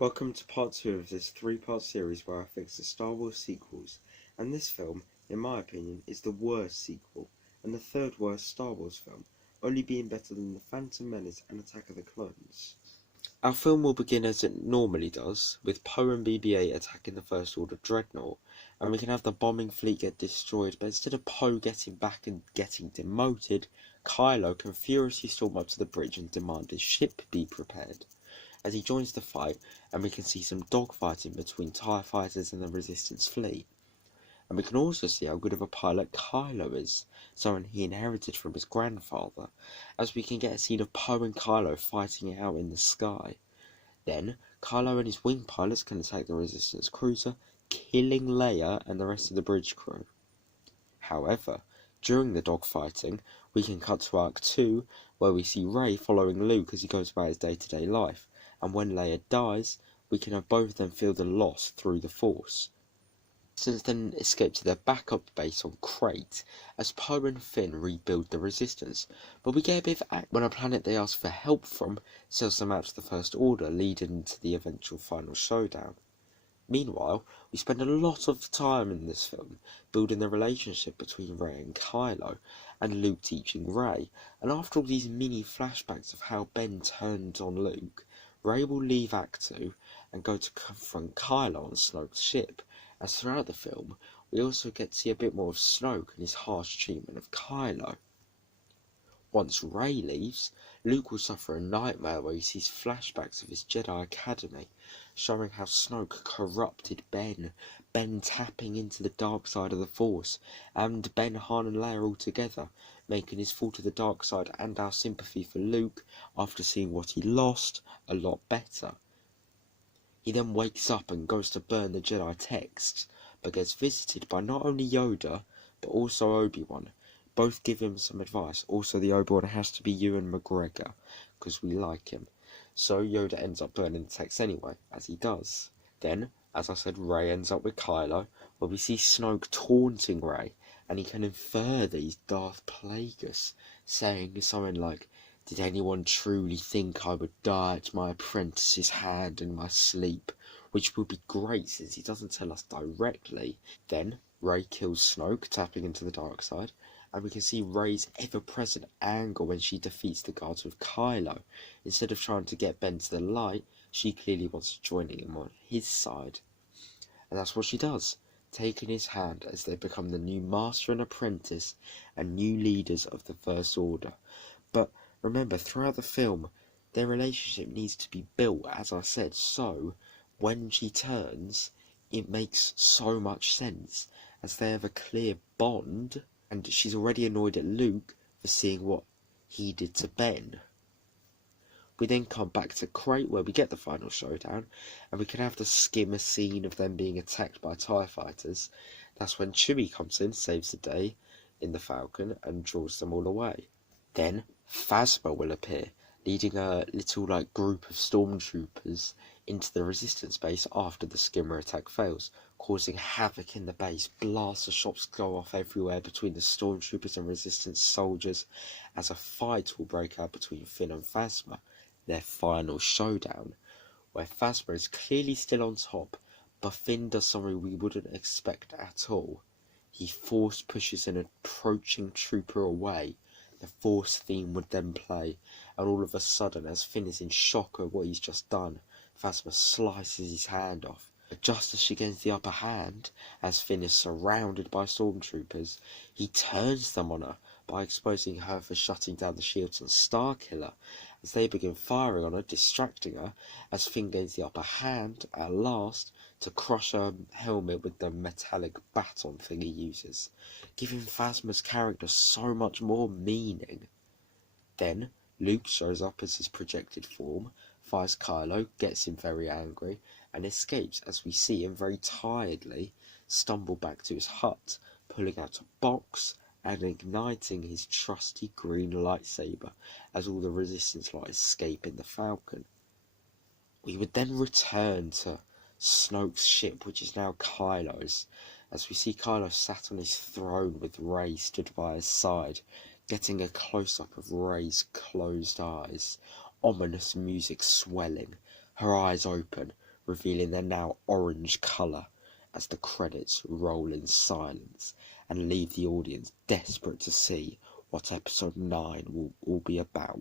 Welcome to part 2 of this 3-part series where I fix the Star Wars sequels, and this film, in my opinion, is the worst sequel, and the third worst Star Wars film, only being better than The Phantom Menace and Attack of the Clones. Our film will begin as it normally does, with Poe and BB-8 attacking the First Order Dreadnought, and we can have the bombing fleet get destroyed, but instead of Poe getting back and getting demoted, Kylo can furiously storm up to the bridge and demand his ship be prepared. As he joins the fight, and we can see some dogfighting between TIE fighters and the Resistance fleet. And we can also see how good of a pilot Kylo is, someone he inherited from his grandfather, as we can get a scene of Poe and Kylo fighting it out in the sky. Then, Kylo and his wing pilots can attack the Resistance cruiser, killing Leia and the rest of the bridge crew. However, during the dogfighting, we can cut to Arc 2, where we see Rey following Luke as he goes about his day-to-day life, and when Leia dies, we can have both of them feel the loss through the Force. Since then escape to their backup base on Crate, as Poe and Finn rebuild the Resistance, but we get a bit of act when a planet they ask for help from sells them out to the First Order, leading to the eventual final showdown. Meanwhile, we spend a lot of time in this film building the relationship between Rey and Kylo, and Luke teaching Rey, and after all these mini flashbacks of how Ben turned on Luke, Rey will leave Act 2 and go to confront Kylo on Snoke's ship, as throughout the film we also get to see a bit more of Snoke and his harsh treatment of Kylo. Once Rey leaves, Luke will suffer a nightmare where he sees flashbacks of his Jedi Academy, showing how Snoke corrupted Ben tapping into the dark side of the Force, and Ben, Han and Leia all together, making his fall to the dark side and our sympathy for Luke, after seeing what he lost, a lot better. He then wakes up and goes to burn the Jedi texts, but gets visited by not only Yoda, but also Obi-Wan. Both give him some advice. Also, the Obi-Wan has to be Ewan McGregor, because we like him. So Yoda ends up burning the text anyway, as he does. Then, as I said, Rey ends up with Kylo, where we see Snoke taunting Rey, and he can infer that he's Darth Plagueis, saying something like, "Did anyone truly think I would die at my apprentice's hand in my sleep?" Which would be great since he doesn't tell us directly. Then, Rey kills Snoke, tapping into the dark side, and we can see Rey's ever-present anger when she defeats the guards with Kylo. Instead of trying to get Ben to the light, she clearly wants to join him on his side. And that's what she does, taking his hand as they become the new master and apprentice and new leaders of the First Order. But remember, throughout the film, their relationship needs to be built, as I said, so when she turns, it makes so much sense, as they have a clear bond, and she's already annoyed at Luke for seeing what he did to Ben. We then come back to Crate, where we get the final showdown, and we can have the skimmer scene of them being attacked by TIE fighters. That's when Chewie comes in, saves the day in the Falcon, and draws them all away. Then Phasma will appear, leading a little group of stormtroopers into the Resistance base after the skimmer attack fails, causing havoc in the base. Blaster shots go off everywhere between the stormtroopers and Resistance soldiers, as a fight will break out between Finn and Phasma, their final showdown, where Phasma is clearly still on top, but Finn does something we wouldn't expect at all. He force pushes an approaching trooper away. The Force theme would then play, and all of a sudden, as Finn is in shock at what he's just done, Phasma slices his hand off. But just as she gains the upper hand, as Finn is surrounded by stormtroopers, he turns them on her by exposing her for shutting down the shields on Starkiller, as they begin firing on her, distracting her, as Finn gains the upper hand, at last, to crush her helmet with the metallic baton thing he uses, giving Phasma's character so much more meaning. Then, Luke shows up as his projected form, fires Kylo, gets him very angry, and escapes as we see him very tiredly stumble back to his hut, pulling out a box and igniting his trusty green lightsaber as all the Resistance light escape in the Falcon. We would then return to Snoke's ship, which is now Kylo's, as we see Kylo sat on his throne with Rey stood by his side, getting a close-up of Rey's closed eyes, ominous music swelling, her eyes open, revealing their now orange colour as the credits roll in silence and leave the audience desperate to see what episode 9 will all be about.